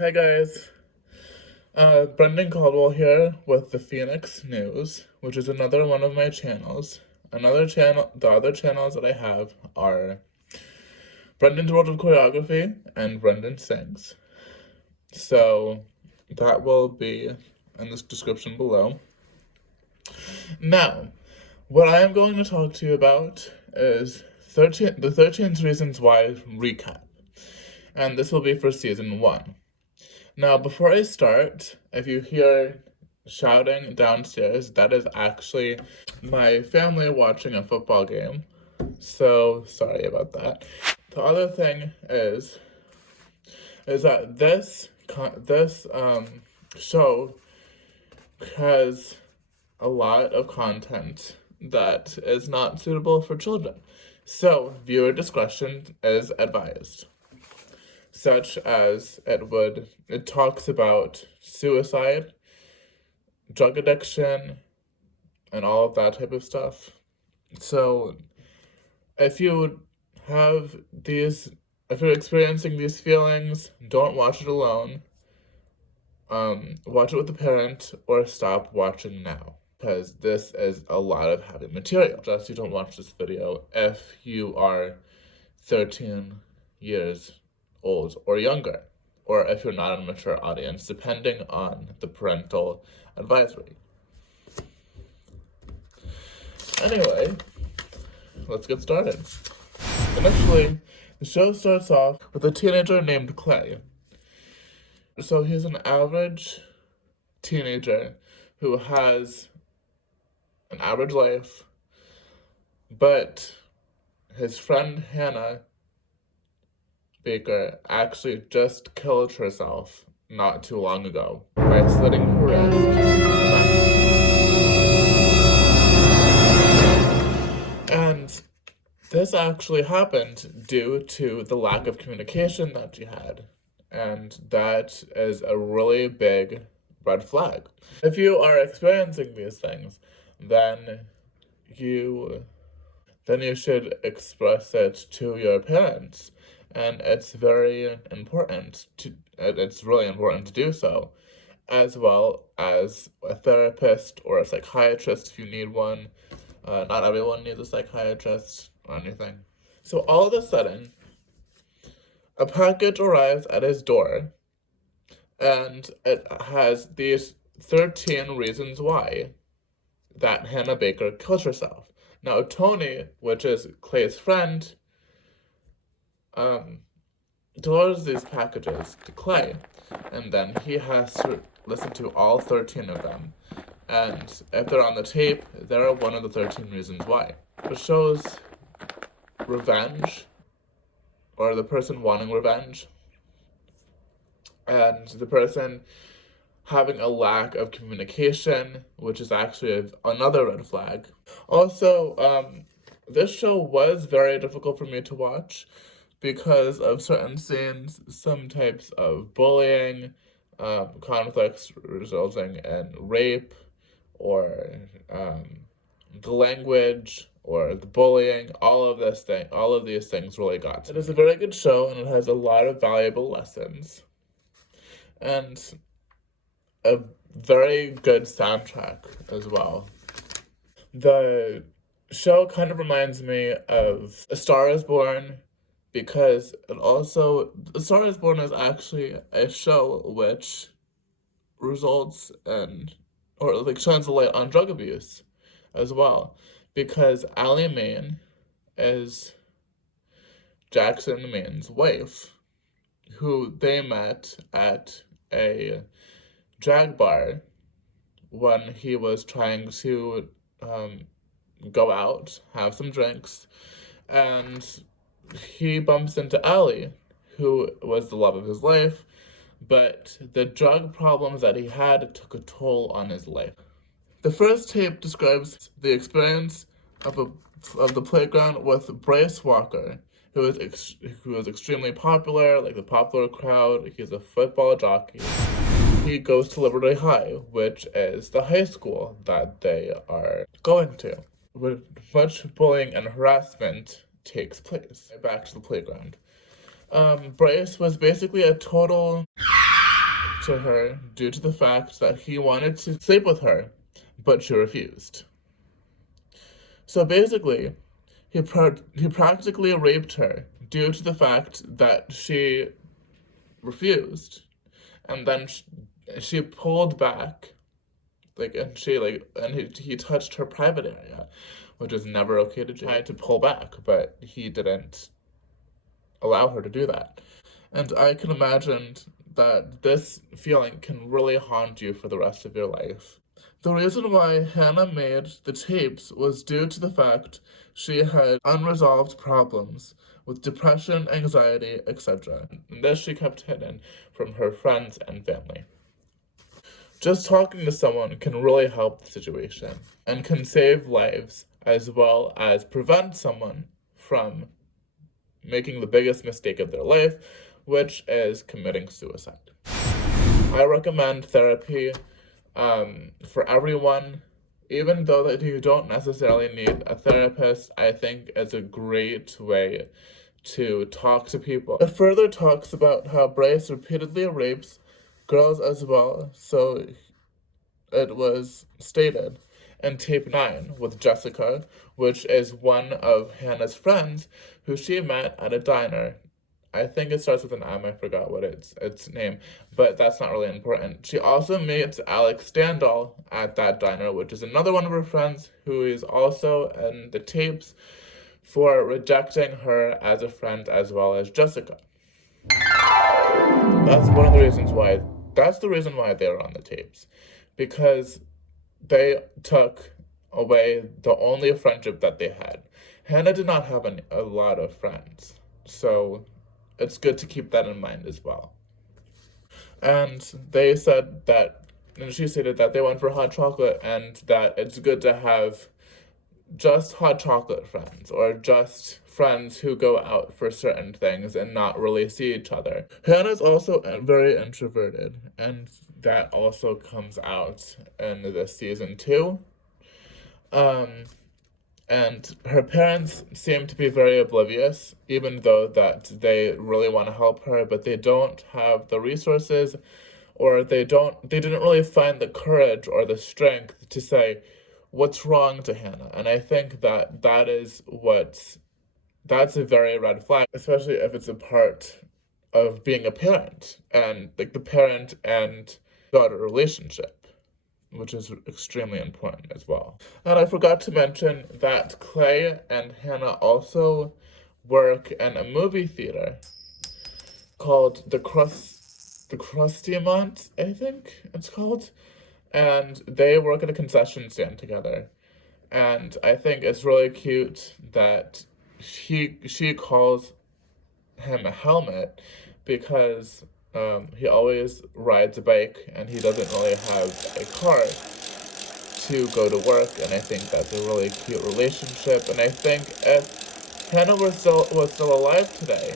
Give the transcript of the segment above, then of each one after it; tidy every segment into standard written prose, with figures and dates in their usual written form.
Hi guys, Brendan Caldwell here with the Phoenix News, which is another one of my channels. The other channels that I have are Brendan's World of Choreography and Brendan Sings. So that will be in this description below. Now, what I am going to talk to you about is the 13 Reasons Why recap, and this will be for season 1. Now, before I start, if you hear shouting downstairs, that is actually my family watching a football game. So, sorry about that. The other thing is that this show has a lot of content that is not suitable for children. So, viewer discretion is advised, such as it talks about suicide, drug addiction, and all of that type of stuff. So if you have these if you're experiencing these feelings, don't watch it alone. Watch it with a parent or stop watching now, because this is a lot of heavy material. Just you don't watch this video if you are 13 years old or younger, or if you're not a mature audience, depending on the parental advisory. Anyway, let's get started. Initially, the show starts off with a teenager named Clay. So he's an average teenager who has an average life, but his friend Hannah Baker actually just killed herself not too long ago by slitting her wrist. And this actually happened due to the lack of communication that she had. And that is a really big red flag. If you are experiencing these things, then you should express it to your parents. And it's really important to do so, as well as a therapist or a psychiatrist if you need one. Not everyone needs a psychiatrist or anything. So all of a sudden, a package arrives at his door, and it has these 13 reasons why that Hannah Baker killed herself. Now, Tony, which is Clay's friend, delivers these packages to Clay, and then he has to listen to all 13 of them. And if they're on the tape, they're one of the 13 reasons why. It shows revenge, or the person wanting revenge, and the person having a lack of communication, which is actually another red flag. Also, this show was very difficult for me to watch because of certain scenes, some types of bullying, conflicts resulting in rape, or the language or the bullying. All of these things really got to me. It is a very good show, and it has a lot of valuable lessons and a very good soundtrack as well. The show kind of reminds me of A Star is Born, because A Star is Born is actually a show which results in, or like shines a light on drug abuse as well, because Allie Main is Jackson Main's wife, who they met at a drag bar when he was trying to go out, have some drinks, and he bumps into Allie, who was the love of his life, but the drug problems that he had took a toll on his life. The first tape describes the experience of the playground with Bryce Walker, who is extremely popular, like the popular crowd. He's a football jockey. He goes to Liberty High, which is the high school that they are going to, where much bullying and harassment takes place. Back to the playground. Bryce was basically a total to her due to the fact that he wanted to sleep with her, but she refused. So basically, he practically raped her due to the fact that she refused, and then she pulled back, he touched her private area, which is never okay to do. He tried to pull back, but he didn't allow her to do that. And I can imagine that this feeling can really haunt you for the rest of your life. The reason why Hannah made the tapes was due to the fact she had unresolved problems with depression, anxiety, etc. And this she kept hidden from her friends and family. Just talking to someone can really help the situation and can save lives as well as prevent someone from making the biggest mistake of their life, which is committing suicide. I recommend therapy for everyone. Even though that you don't necessarily need a therapist, I think it's a great way to talk to people. It further talks about how Bryce repeatedly rapes girls as well, so it was stated in tape 9 with Jessica, which is one of Hannah's friends who she met at a diner. I think it starts with an M, I forgot what its name, but that's not really important. She also meets Alex Standall at that diner, which is another one of her friends who is also in the tapes for rejecting her as a friend as well as Jessica. That's the reason why they were on the tapes, because they took away the only friendship that they had. Hannah did not have a lot of friends, so it's good to keep that in mind as well. And they said that, and she stated that they went for hot chocolate and that it's good to have just hot chocolate friends or just friends who go out for certain things and not really see each other. Hannah's also very introverted, and that also comes out in this season too. And her parents seem to be very oblivious, even though that they really want to help her, but they don't have the resources, or they didn't really find the courage or the strength to say what's wrong to Hannah. And I think that that's a very red flag, especially if it's a part of being a parent and like the parent and daughter relationship, which is extremely important as well. And I forgot to mention that Clay and Hannah also work in a movie theater called the Crustimont, I think it's called. And they work at a concession stand together. And I think it's really cute that she calls him a helmet because he always rides a bike and he doesn't really have a car to go to work, and I think that's a really cute relationship. And I think if Hannah was still alive today,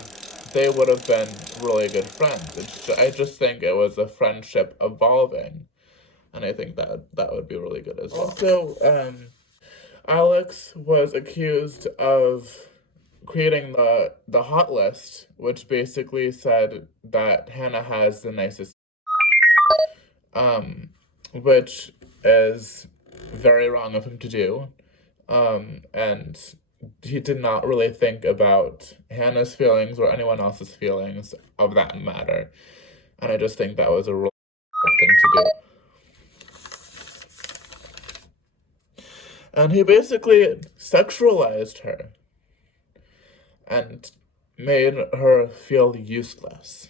they would have been really good friends. I just think it was a friendship evolving, and I think that would be really good as well. Also, Alex was accused of creating the hot list, which basically said that Hannah has the nicest, which is very wrong of him to do, and he did not really think about Hannah's feelings or anyone else's feelings of that matter, and I just think that was a really thing to do. And he basically sexualized her and made her feel useless.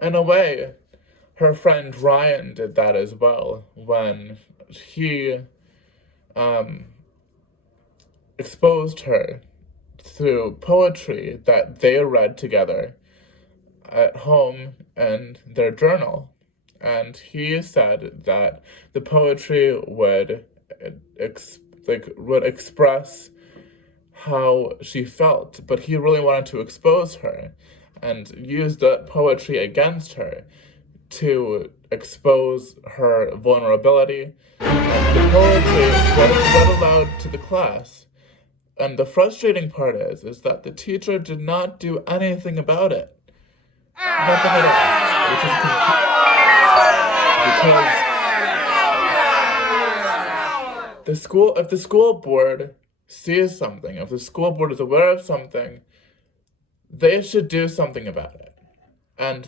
In a way, her friend Ryan did that as well when he exposed her through poetry that they read together at home in their journal. And he said that the poetry would express how she felt, but he really wanted to expose her and use the poetry against her to expose her vulnerability. And the poetry was read aloud to the class. And the frustrating part is that the teacher did not do anything about it. Nothing at all. Which is because if the school board sees something, if the school board is aware of something, they should do something about it. And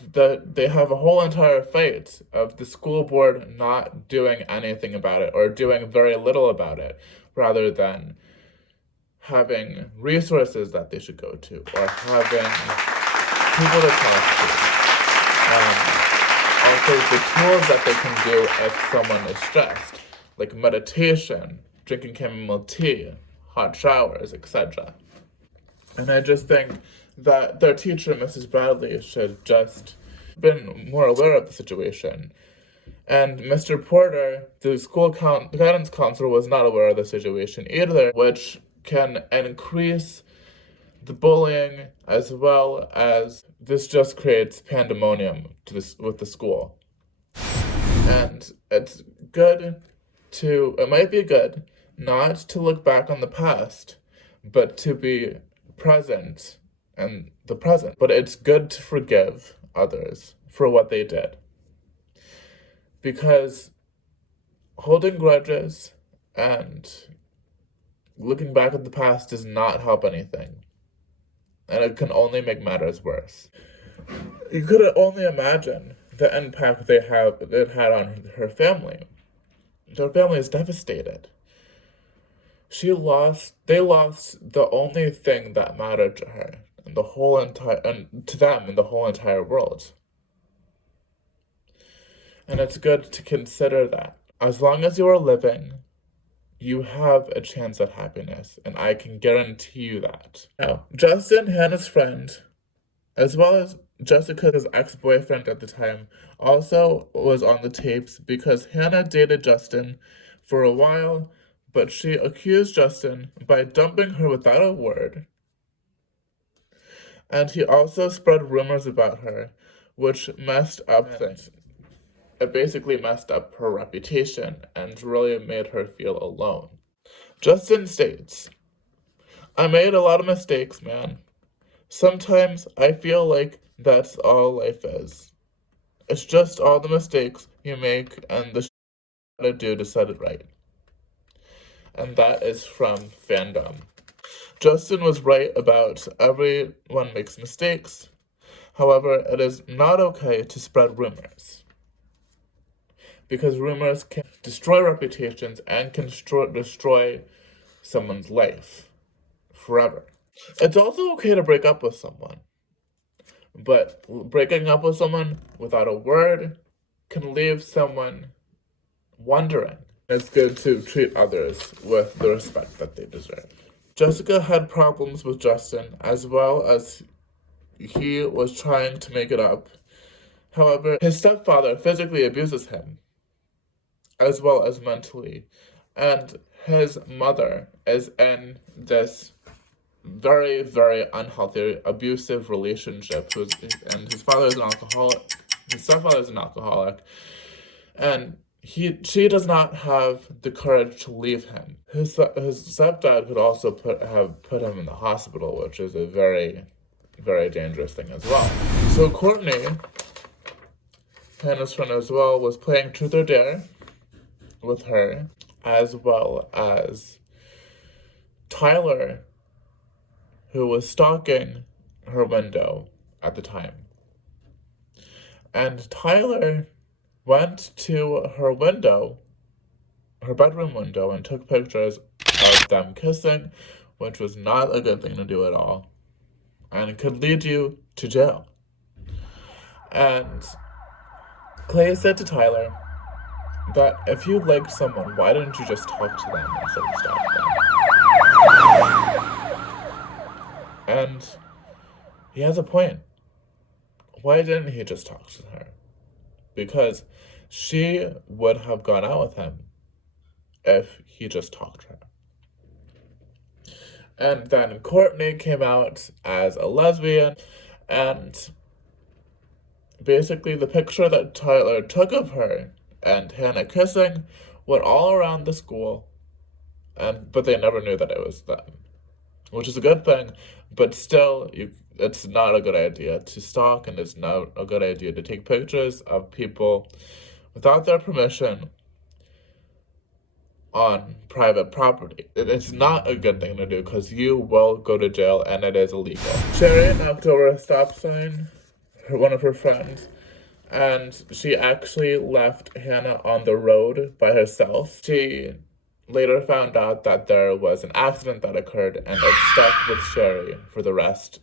they have a whole entire fight of the school board not doing anything about it or doing very little about it, rather than having resources that they should go to or having people to talk to. Also, the tools that they can do if someone is stressed, like meditation, drinking chamomile tea, hot showers, etc. And I just think that their teacher, Mrs. Bradley, should just been more aware of the situation. And Mr. Porter, the guidance counselor, was not aware of the situation either, which can increase the bullying, as well as this just creates pandemonium with the school. And it might be good not to look back on the past, but to be present in the present. But it's good to forgive others for what they did. Because holding grudges and looking back at the past does not help anything. And it can only make matters worse. You could only imagine the impact it had on her family. Their family is devastated. They lost the only thing that mattered to her and to them in the whole entire world. And it's good to consider that. As long as you are living, you have a chance at happiness, and I can guarantee you that. Now, Justin, Hannah's friend, as well as Jessica's ex-boyfriend at the time, also was on the tapes because Hannah dated Justin for a while, but she accused Justin by dumping her without a word. And he also spread rumors about her, which messed up things. It basically messed up her reputation and really made her feel alone. Justin states, "I made a lot of mistakes, man. Sometimes I feel like that's all life is. It's just all the mistakes you make and the shit you gotta do to set it right." And that is from Fandom. Justin was right about everyone makes mistakes. However, it is not okay to spread rumors, because rumors can destroy reputations and can destroy someone's life forever. It's also okay to break up with someone, but breaking up with someone without a word can leave someone wondering. It's good to treat others with the respect that they deserve. Jessica had problems with Justin, as well as he was trying to make it up. However, his stepfather physically abuses him, as well as mentally. And his mother is in this very, very unhealthy, abusive relationship. And his father is an alcoholic. His stepfather is an alcoholic. And she does not have the courage to leave him. His stepdad could also have put him in the hospital, which is a very, very dangerous thing as well. So Courtney, Hannah's friend as well, was playing Truth or Dare with her, as well as Tyler, who was stalking her window at the time. And Tyler went to her window, her bedroom window, and took pictures of them kissing, which was not a good thing to do at all, and could lead you to jail. And Clay said to Tyler that if you liked someone, why didn't you just talk to them instead of stalk them? And he has a point. Why didn't he just talk to her? Because she would have gone out with him if he just talked to her. And then Courtney came out as a lesbian, and basically the picture that Tyler took of her and Hannah kissing went all around the school, but they never knew that it was them, which is a good thing. But still, it's not a good idea to stalk, and it's not a good idea to take pictures of people without their permission on private property. It's not a good thing to do because you will go to jail and it is illegal. Sherry knocked over a stop sign, one of her friends, and she actually left Hannah on the road by herself. She later found out that there was an accident that occurred, and it stuck with Sherry for the rest.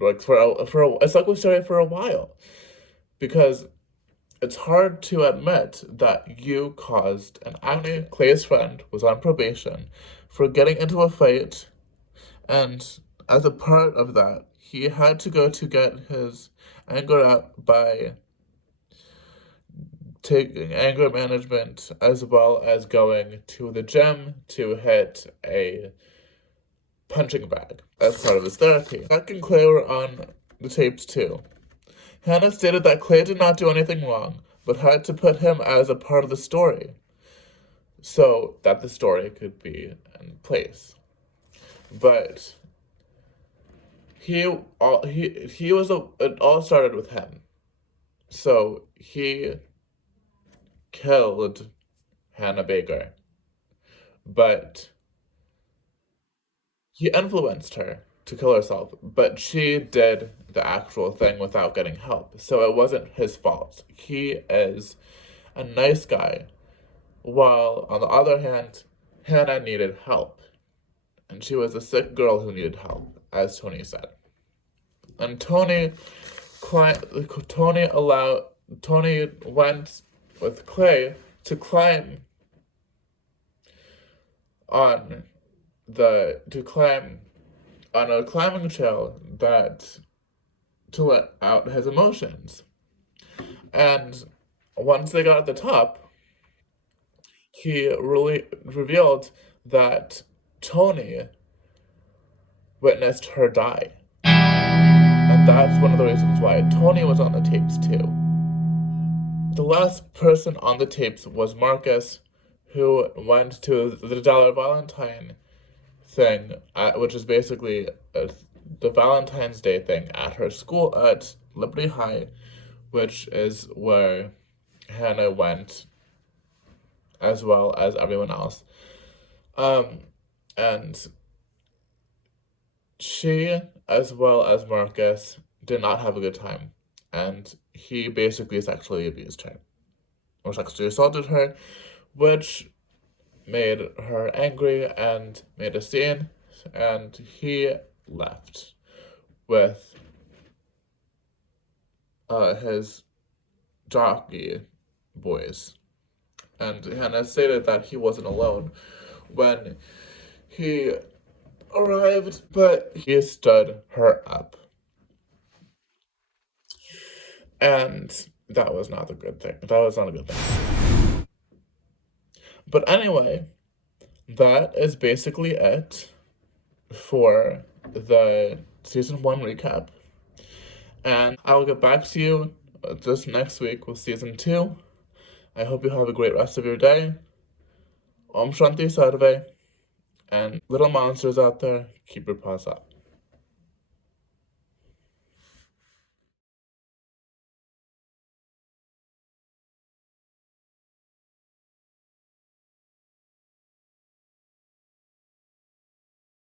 Like it stuck with Sherry for a while, because it's hard to admit that you caused an accident. Clay's friend was on probation for getting into a fight, and as a part of that, he had to go to get his anger out by taking anger management, as well as going to the gym to hit a punching bag as part of his therapy. Zack and Clay were on the tapes too. Hannah stated that Clay did not do anything wrong, but had to put him as a part of the story so that the story could be in place. But it all started with him. So he killed Hannah Baker, but he influenced her to kill herself, but she did the actual thing without getting help. So it wasn't his fault. He is a nice guy, while on the other hand, Hannah needed help. And she was a sick girl who needed help, as Tony said. And Tony went with Clay to climb on a climbing trail to let out his emotions. And once they got at the top, he really revealed that Tony witnessed her die. And that's one of the reasons why Tony was on the tapes too. The last person on the tapes was Marcus, who went to the Dollar Valentine thing, which is basically the Valentine's Day thing at her school at Liberty High, which is where Hannah went, as well as everyone else. And she, as well as Marcus, did not have a good time, and he basically sexually abused her, or sexually assaulted her, which made her angry and made a scene, and he left with his jockey boys. And Hannah stated that he wasn't alone when he arrived, but he stood her up. And that was not a good thing. That was not a good thing. But anyway, that is basically it for the season 1 recap. And I will get back to you this next week with season 2. I hope you have a great rest of your day. Om Shanti Sarve. And little monsters out there, keep your paws up.